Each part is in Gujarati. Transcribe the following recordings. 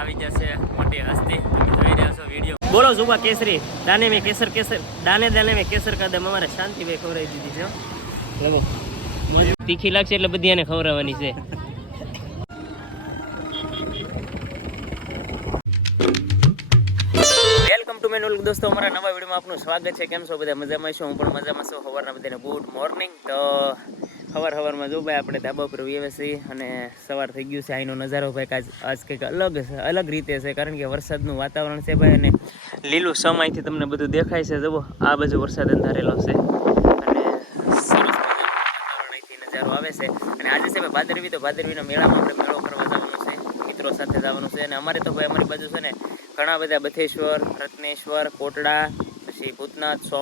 આવી જશે મોટી હસ્તી. જોઈ રહ્યા છો વીડિયો. બોલો જુબા કેસરી, દાને મેં કેસર કેસર દાને દાને મેં કેસર કદમ અમારે શાંતિભાઈ ખવડાવી દીધી છે. લગો તીખી લાગશે એટલે બધી એને ખવડાવવાની છે. વેલકમ ટુ મેનુલ દોસ્તો, અમારા નવા વિડીયોમાં આપનું સ્વાગત છે. કેમ છો બધા? મજામાં છો? હું પણ મજામાં છું. સવારના બધાને ગુડ મોર્નિંગ તો સવાર સવારમાં જો ભાઈ આપણે ધાબા ઉપર વ્યવે છીએ અને સવાર થઈ ગયું છે. અહીંનો નજારો ભાઈ આજ આજ કંઈક અલગ અલગ રીતે છે. કારણ કે વરસાદનું વાતાવરણ છે ભાઈ, અને લીલું સમયથી તમને બધું દેખાય છે. જુઓ, આ બાજુ વરસાદ અંધારેલો છે. અને નજારો આવે છે. અને આજે છે ભાઈ ભાદરવી, તો ભાદરવીના મેળામાં આપણે મેળો કરવા જવાનું છે. મિત્રો સાથે જવાનું છે. અને અમારે તો ભાઈ અમારી બાજુ છે ને ઘણા બધા બથેશ્વર, રત્નેશ્વર, કોટડા, પછી ભૂતનાથ સો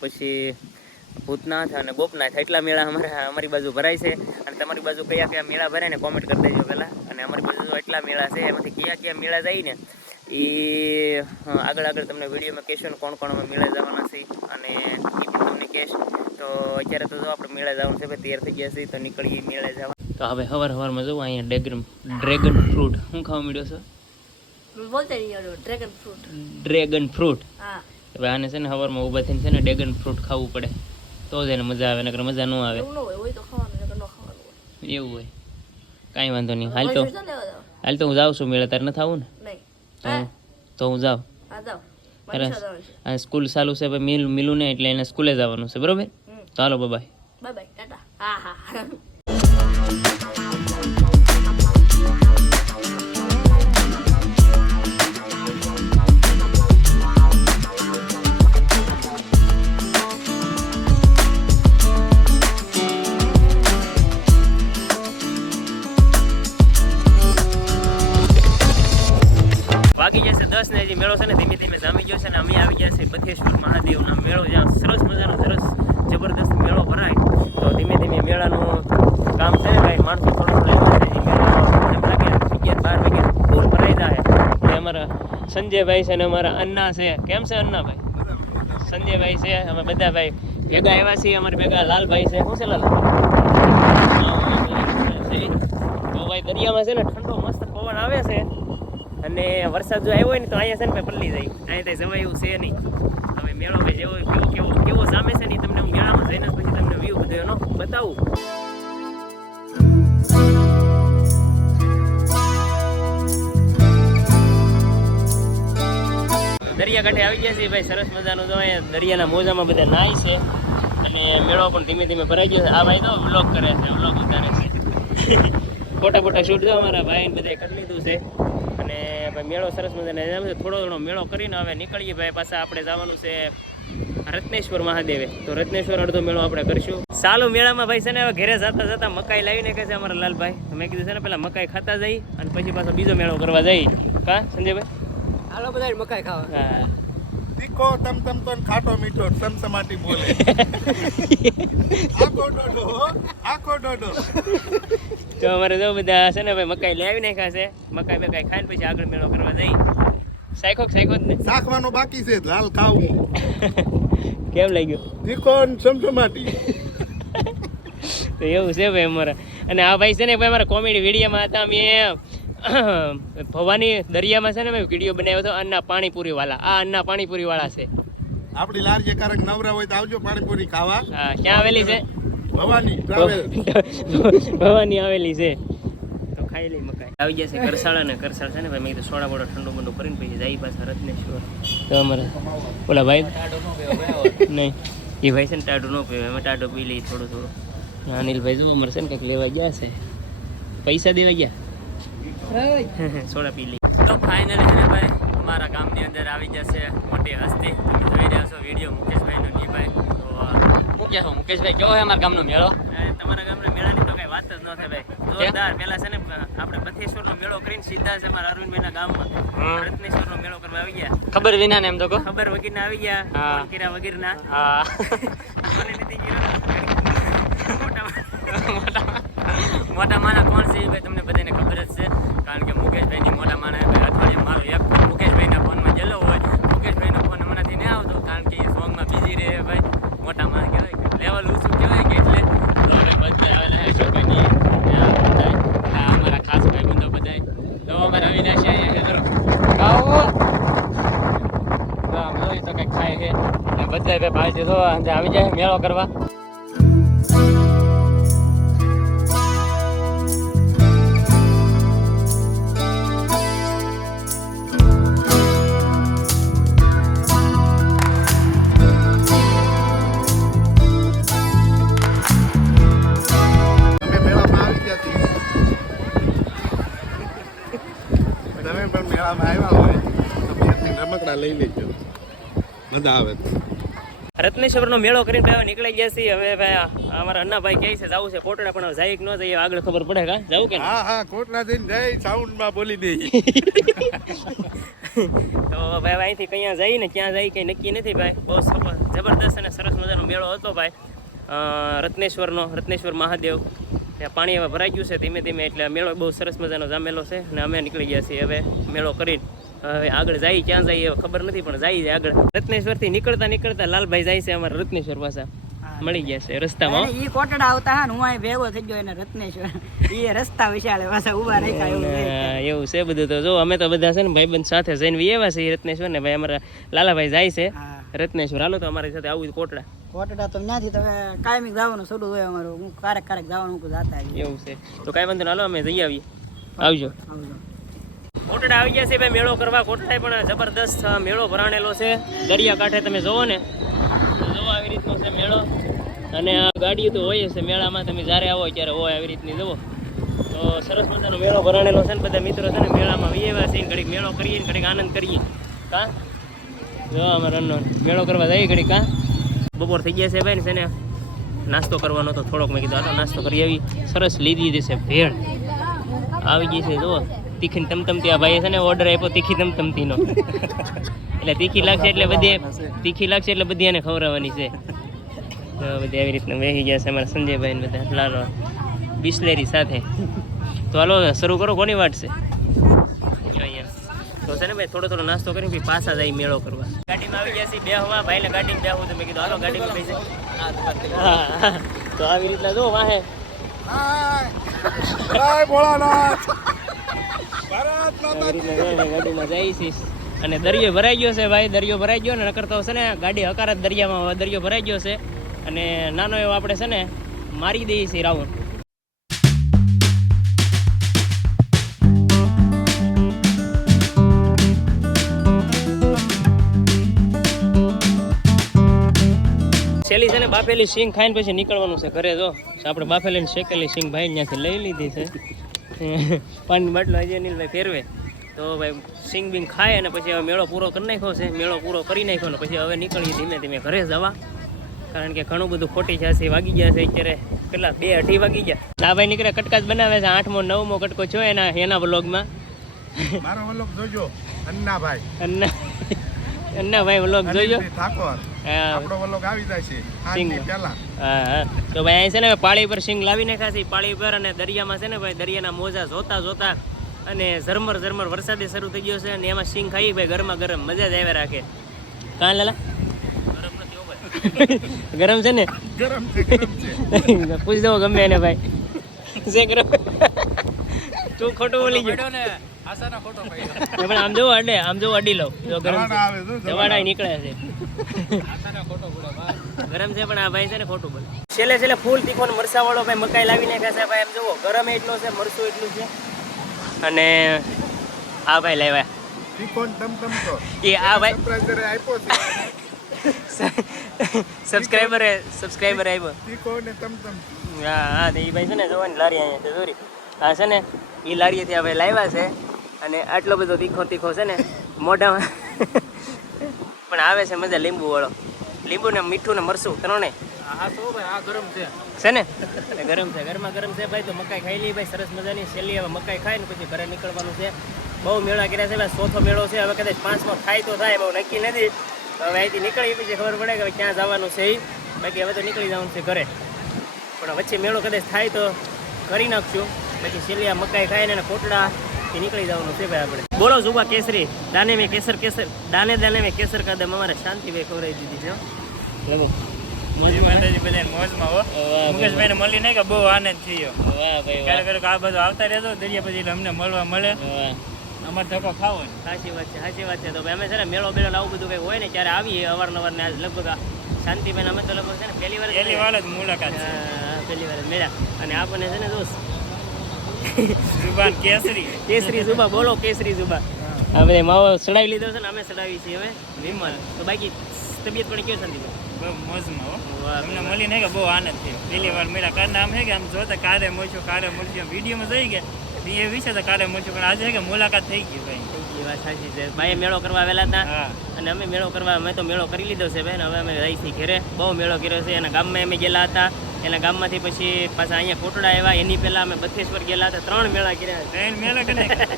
પછી ભૂતનાથ અને ગોપનાથ. એટલા મેળા અમારા, અમારી બાજુ ભરાય છે. અને તમારી બાજુ કયા કયા મેળા ભરાય ને કોમેન્ટ કરી દેજો પહેલાં. અને અમારી બાજુ એટલા મેળા છે, એમાંથી કયા કયા મેળા જાય ને એ આગળ આગળ તમને વિડીયોમાં કહેશો ને કોણ કોણ મેળા જવાના છે. અને એ પણ તમને કહેશ. તો અત્યારે તો જો આપણે મેળા જવાનું છે, ભાઈ તૈયાર થઈ ગયા છે, તો નીકળીએ મેળા જવા. તો હવે હવાર હવારમાં જવું, અહીંયા ડ્રેગન ડ્રેગન ફ્રૂટ. શું ખાવા મળ્યો છે? બોલતે ડ્રેગન ફ્રૂટ ડ્રેગન ફ્રૂટ હા. હવે આને છે ને હવારમાં ઊભા થઈને છે ને ડ્રેગન ફ્રૂટ ખાવું પડે. તો જ એને મજા આવે નકર મજા ન આવે. એવું હોય હોય તો ખાવાનું નકર ન ખાવાનું હોય. એવું હોય. કાંઈ વાંધો નહીં. હાલ તો? હાલ તો હું જાઉં છું મેળા તારે નથી આવું ને? નહીં. તો હું- જાઉં. અરે સ્કૂલ ચાલુ છે ભાઈ મિલ મિલું ને એટલે એને સ્કૂલે જવાનું છે. બરોબર? ચાલો બાય બાય ટાટા. હા હા. સંજયભાઈ છે અને અમારા અન્ના છે. કેમ છે અન્નાભાઈ સંજયભાઈ છે, અમે બધા ભાઈ ભેગા આવ્યા છીએ. અમારે ભેગા લાલભાઈ છે. શું છે લાલ? તો ભાઈ દરિયામાં છે ને ઠંડો મસ્ત પવન આવે છે. અને વરસાદ જો આવ્યો હોય ને તો અહીંયા છે ને ભાઈ પલ્લી જાય. અહીંયા ત્યાં જવાય એવું છે નહીં. હવે મેળો ભાઈ જેવો કેવો કેવો કેવો સામે છે ને તમને હું મેળામાં જઈને પછી તમને વ્યૂ બધો એનો બતાવું. દરિયાકાંઠે આવી ગયા છે ભાઈ, સરસ મજાનું જો અહીંયા દરિયાના મોજામાં બધા નાય છે. અને મેળો પણ ધીમે ધીમે ભરાઈ ગયો છે. આ ભાઈ તો વ્લોગ કરે છે વ્લોગ ઉતારે છે. ફોટા ફોટા શૂટ જો અમારા ભાઈને બધા કરી લીધું છે. અને ભાઈ મેળો સરસ મજાનો થોડો ઘણો મેળો કરીને હવે નીકળીએ ભાઈ. પાછા આપણે જવાનું છે રત્નેશ્વર મહાદેવે. તો રત્નેશ્વર અડધો મેળો આપણે કરીશું. સાલું મેળામાં ભાઈ છે ને, હવે ઘરે જતા જતા મકાઈ લાવીને કહે છે અમારા લાલભાઈ. મેં કીધું છે ને પેલા મકાઈ ખાતા જઈ અને પછી પાછો બીજો મેળો કરવા જઈ. કા, સંજયભાઈ? હાલો બધા મકાઈ ખાવા. તીખો તમ તમ તો ખાટો મીઠો સમસમાટી બોલે. આખો ડોડો આખો ડોડો. તો અમારે જો બધા છે ને ભાઈ મકાઈ લેવી નાખ્યા છે. મકાઈ બકાઈ ખાઈને પછી આગળ મેળો કરવા જઈ. સાયખો સાયખો જ ને શાકવાનું બાકી છે લાલ ખાવું. કેમ લાગ્યું? તીખો ને સમસમાટી. તો એવું છે ભાઈ અમારે. અને આ ભાઈ છે ને ભાઈ અમારા કોમેડી વિડીયોમાં હતા અમે ભવાની દરિયામાં છે ને મેં વીડિયો બનાવ્યો હતો અન્ના પાણીપુરી વાળા આ અન્ના પાણીપુરી વાળા છે. આપણી લારીએ કારક નવરા હોય તો આવજો પાણીપુરી ખાવા. હા ક્યાં આવેલી છે? ભવાની ટ્રાવેલ. ભવાની આવેલી છે. તો ખાઈ લઈ મકાઈ. આવી ગયા છે ને કરસાળ છે ને ભાઈ મેં કીધું સોડા બોડા ઠંડુ બંડુ કરીને પછી જાય પાછા રત્નેશ્વર. તો અમારે ઓલા ભાઈ નહીં એ ભાઈ છે ને ટાઢું ન પીવે. અમે ટાઢું પી લઈએ થોડું થોડું. અનિલભાઈ જો અમારે છે ને કંઈક લેવા ગયા છે. પૈસા દેવા ગયા? સોડા પી લઈ તો ફાઇનલી છે ને ભાઈ અમારા ગામની અંદર આવી જશે મોટી હસ્તી. તમે જોઈ રહ્યા છો વીડિયો મુકેશભાઈનો ની ભાઈ. તો શું કહેશો? મુકેશભાઈ કેવો છે અમારા ગામનો મેળો? તમારા ગામના મેળાની તો કઈ વાત જ ન થાય ભાઈ. જોરદાર. પેલા છે ને આપણે બથેશ્વરનો મેળો કરીને સીધા જ અમારા અરવિંદભાઈના ગામમાં રત્નેશ્વરનો મેળો કરવા આવી ગયા. ખબર વિના ને એમ તો ખબર વગીરના આવી ગયા હા. ફોન ના મને નથી કર્યો. મોટા મોટા માના કોણ છે ભાઈ? તમને બધાને જ છે. કારણ કે મુકેશભાઈની મોટા માણે અઠવાડિયે મારો એક મુકેશભાઈના ફોનમાં ગયેલો હોય. મુકેશભાઈનો ફોન હમણાંથી નહીં આવતો, કારણ કે એ સોંગમાં બીજી રહે ભાઈ. મોટા માણે કહેવાય લેવલ ઊંચું કહેવાય કે એટલે. આવેલા અમારા ખાસ ભાઈ બંધો બધા તો અમારા અવિનાશી અહીંયા ખાય છે. ભાઈ ભાઈ જો આવી જાય, મેળો કરવા. મજા આવે. રત્નેશ્વરનો મેળો કરીને ભાઈ હવે નીકળી ગયા છીએ. હવે ભાઈ અમારા અન્નાભાઈ કહે છે જવું છે કોટડા પણ હવે જાય કે ન જાય આગળ ખબર પડે કા? જવું કે? હા હા કોટલા જઈને જઈ સાઉન્ડમાં બોલી દે. તો ભાઈ હવે અહીંથી ક્યાં જઈએ ને ક્યાં જાય કંઈ નક્કી નથી ભાઈ. બહુ જબરદસ્ત અને સરસ મજાનો મેળો હતો ભાઈ. રત્નેશ્વરનો રત્નેશ્વર મહાદેવ. ત્યાં પાણી હવે ભરાઈ ગયું છે ધીમે ધીમે એટલે મેળો બહુ સરસ મજાનો જામેલો છે અને અમે નીકળી ગયા છીએ હવે મેળો કરીને. હવે આગળ જાય ક્યાં જાય એ ખબર નથી પણ જાય છે આગળ. રત્નેશ્વરથી નીકળતા નીકળતા લાલભાઈ જાય છે અમારા રત્નેશ્વર પાસે મળી ગયા છે રસ્તામાં. એ ઈ કોટડા આવતા હા હું અહીં ભેગો થઈ ગયો એને રત્નેશ્વર. ઈ રસ્તા વિશાળે પાછા ઊભા રાખ્યા એવું છે. એવું છે બધું તો. જો અમે તો બધા છે ને ભાઈબંધ સાથે જઈને એવા છે રત્નેશ્વર ને ભાઈ અમારા લાલાભાઈ જાય છે. રત્નેશ્વર હાલો તો અમારી સાથે આવું કોટડા. કોટડા તો ત્યાંથી તમે કાયમી જવાનું શરૂ હોય અમારું. હું ક્યારેક ક્યારેક જવાનું હું જાતા એવું છે. તો કાંઈ વાંધો હાલો અમે જઈ આવીએ. આવજો. આવજો. કોટડા આવી ગયા છે ભાઈ, મેળો કરવા કોટડા પણ જબરદસ્ત મેળો ભરાણેલો છે. દરિયા કાંઠે તમે જોવો ને. જોવો આવી રીતનો છે મેળો. અને ગાડીઓ તો હોય છે મેળામાં, તમે જ્યારે આવો ત્યારે હોય આવી રીતની, જુઓ. તો સરસ મજાનો મેળો ભરાણેલો છે ને, બધા મિત્રો છે ને, મેળામાં વિયેવા છે. ઘડીક મેળો કરીએ ઘડીક આનંદ કરીએ. કા? જો અમારે અન્નો, મેળો કરવા જઈએ ઘડીક, કા? બપોર થઈ ગયા છે ભાઈ ને, છે ને. નાસ્તો કરવાનો તો થોડોક, મેં કીધું આ નાસ્તો કરી આવી. સરસ લીધી છે ભેળ. આવી ગઈ છે, જુઓ. તીખી તમતમતી આ ભાઈએ છે ને ઓર્ડર આપ્યો તીખી તમતમતીનો. એટલે તીખી લાગશે એટલે બધી તીખી લાગશે એટલે બધી એને ખવડાવવાની છે. તો બધી આવી રીતના વેહી ગયા છે અમારા સંજયભાઈ ને બધા લાલો બિસ્લેરી સાથે. તો હાલો શરૂ કરો કોની વાટ છે? તો છે ને ભાઈ થોડો થોડો નાસ્તો કરીને પછી પાછા જાય મેળો કરવા. ગાડીમાં આવી ગયા છે બે હવા ભાઈને ગાડીમાં બેહવું તો મેં કીધું હાલો ગાડીમાં બેસી. તો આવી રીતના જો વાહે. ભોળાનાથ ભારત માતા આવી રીતના જો અમે ગાડીમાં જઈએ છીએ અને દરિયો ભરાઈ ગયો છે ભાઈ દરિયો ભરાઈ ગયો ને નકર તો છે ને ગાડી હકાર જ દરિયામાં દરિયો ભરાઈ ગયો છે. અને નાનો એવો આપણે છે ને મારી દઈએ છીએ રાઉન્ડ. છેલ્લી છે ને બાફેલી સિંગ ખાઈને પછી નીકળવાનું છે ઘરે જો. આપણે બાફેલી ને શેકેલી સિંગ ભાઈ ત્યાંથી લઈ લીધી છે. પાણી બાટલો હજી અનિલભાઈ ફેરવે. તો ભાઈ સિંગ બિંગ ખાય અને પછી હવે મેળો પૂરો કરી નાખ્યો છે. મેળો પૂરો કરી નાખ્યો ને પછી હવે નીકળીએ ધીમે ધીમે ઘરે જવા. કારણ કે ઘણું બધું ખોટી છે વાગી ગયા છે. અત્યારે કેટલા? બે અઢી વાગી ગયા. આ ભાઈ નીકળે કટકા જ બનાવે છે. આઠમો નવમો કટકો છો એના એના વ્લોગમાં. મારો વલ્લભ જોજો. અન્નાભાઈ. અન્ના અન્ના ભાઈ વ્લોગ જોજો. ઠાકોર. આપણો વલ્લભ આવી જાય છે. સિંગ. પહેલા. હા હા. તો ભાઈ અહીં છે ને પાળી પર સિંગ લાવીને ખાસી પાળી પર અને દરિયામાં છે ને ભાઈ દરિયાના મોજા જોતા જોતા અને ઝરમર ઝરમર વરસાદે શરૂ થઈ ગયો છે અને એમાં સિંગ ખાઈ ભાઈ ગરમા ગરમ મજા જ આવ્યા રાખે. કાં લાલા? ગરમ નથી હો ભાઈ. ગરમ છે ને? ગરમ છે ગરમ છે. પૂછ દો ગમે એને ભાઈ. ગરમ તું ખોટું બોલી ગયો. પણ આમ જોવો અડે આમ જોવો અડી લઉં જો ગરમ જવાડા નીકળે છે. જવાડા નીકળે છે ગરમ છે પણ આ ભાઈ છે ને ખોટું બોલે. છેલ્લે છેલ્લે ફૂલ તીખો મરસાવાળો મરસા વાળો ભાઈ મકાઈ લાવી નાખ્યા છે ભાઈ એમ જોવો. ગરમ એટલો છે મરસું એટલું છે. અને આ ભાઈ લાવ્યા. તીખોન તમ તો. એ આ ભાઈ સરપ્રાઈઝરે આપ્યો છે. સબસ્ક્રાઈબરે સબસ્ક્રાઇબર આવ્યો ત્રિકોણ ને તમ હા હા તો એ ભાઈ છે ને જોવાની લારી અહીંયા છે જોરી હા છે ને એ લારીએથી હવે લાવ્યા છે. અને આટલો બધો તીખો તીખો છે ને મોઢામાં. પણ આવે છે મજા લીંબુ વાળો લીંબુ ને મીઠું ને મરસું ત્રણે છે. ને? ગરમ છે ગરમા ગરમ છે ભાઈ તો મકાઈ ખાઈ લઈ ભાઈ સરસ મજાની. છેલ્લી હવે મકાઈ ને પછી ઘરે નીકળવાનું છે. બહુ મેળા કર્યા છે ભાઈ ચોથો મેળો છે. હવે કદાચ પાંચમો થાય તો થાય બહુ નક્કી નથી. હવે અહીંથી નીકળી પછી ખબર પડે કે ક્યાં જવાનું છે એ બાકી હવે તો નીકળી જવાનું છે ઘરે. પણ વચ્ચે મેળો કદાચ થાય તો કરી નાખશું. પછી છેલ્લી મકાઈ ખાઈને ને કોટડા થી નીકળી જવાનું છે ભાઈ આપણે. બોલો જુબા કેસરી દાને મેં કેસર કેસર દાને દાને મેં કેસર કદમ અમારે શાંતિભાઈ ખવડાવી દીધી છે. લગો મળી નહીં કે બહુ આનંદ થયો. વાહ ભાઈ વાહ. ક્યારેક ક્યારેક આ બધું આવતા રહેતો દરિયા પછી અમને મળવા મળે. વાહ અમારે ખાવો ને વાત છે સાચી વાત છે. તો અમે છે ને મેળો બેળો આવું બધું કઈ હોય ને ત્યારે આવીએ અવારનવાર ને આજ લગભગ શાંતિબેન અમે તો લગભગ છે ને પહેલી વાર પહેલી વાર જ મુલાકાત પહેલી વાર મેળા અને આપણને છે ને દોસ્ત જુબાન કેસરી. કેસરી સુબા બોલો કેસરી સુબા હા. બધા માવો ચડાવી લીધો છે ને અમે ચડાવી છીએ હવે. વિમલ તો બાકી તબિયત પણ કેવું શાંતિબેન બહુ મોજમાં હો. વાહ, તમને મળીને કે બહુ આનંદ થયો. પહેલી વાર મળ્યા. કારણ આમ છે કે આમ જોતા કારે મળશું કારે મળશું આમ વિડીયોમાં જોઈ ગયા. એ વિશે તો કારે મળશું પણ આજે છે કે મુલાકાત થઈ ગઈ ભાઈ. એ વાત સાચી છે. ભાઈએ મેળો કરવા આવેલા હતા અને અમે મેળો કરવા અમે તો મેળો કરી લીધો છે બેન. હવે અમે રહીશી ઘરે. બહુ મેળો કર્યો છે. એના ગામમાં અમે ગયેલા હતા. એના ગામમાંથી પછી પાછા અહીંયા કોટડા આવ્યા. એની પહેલા અમે બથેશ્વર ગયેલા હતા. ત્રણ મેળા કર્યા ત્રણ મેળા કર્યા?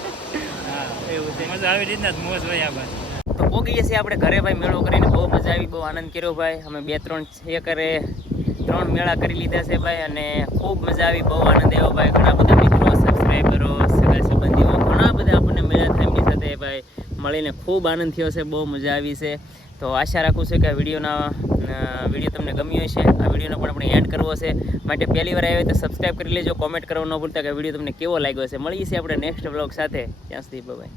હા એવું છે. મજા આવી રીતના મોજ હોય આ બાજુ. તો પોગી જશે આપણે ઘરે ભાઈ મેળો કરીને. બહુ મજા આવી બહુ આનંદ કર્યો ભાઈ. અમે બે ત્રણ એકરે ત્રણ મેળા કરી લીધા છે ભાઈ અને ખૂબ મજા આવી બહુ આનંદ આવ્યો ભાઈ. ઘણા બધા મિત્રો સબસ્ક્રાઈબરો સગા સંબંધીઓ ઘણા બધા આપણને મળ્યા ફેમિલી સાથે ભાઈ મળીને ખૂબ આનંદ થયો છે, બહુ મજા આવી છે. તો આશા રાખું છું કે આ વિડીયોના વીડિયો તમને ગમ્યો હશે. આ વિડીયોનો પણ આપણે એન્ડ કરવો છે. માટે પહેલી વાર આવ્યો તો સબસ્ક્રાઈબ કરી લેજો. કોમેન્ટ કરવા ન ભૂલતા કે વીડિયો તમને કેવો લાગ્યો છે. મળીએ છીએ આપણે નેક્સ્ટ બ્લોગ સાથે. ત્યાં સુધી બાય